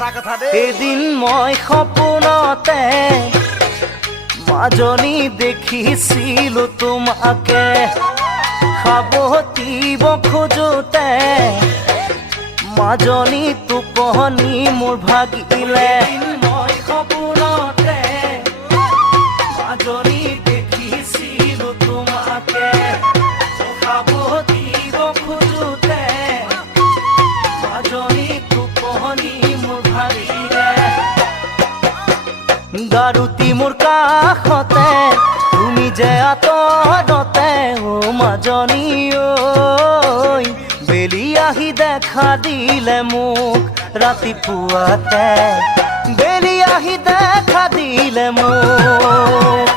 এদিন মই সপোনতে মাজনী দেখিছিলো তোমাকে সাৱটিব খোজোতে মাজনী টোপনি মোৰ ভাগিলে মই সপোনতে মাজনী দেখিছিলো তোমাকে সাৱটিব খোজোতে মাজনী টোপনি মোৰ ভাগিলে গাৰুতি মোৰ কাষতে তুমি যে আঁতৰতে ও মাজনী ঐ বেলি আহি দেখা দিলে মোক ৰাতিপুৱাতে বেলি আহি দেখা দিলে মোক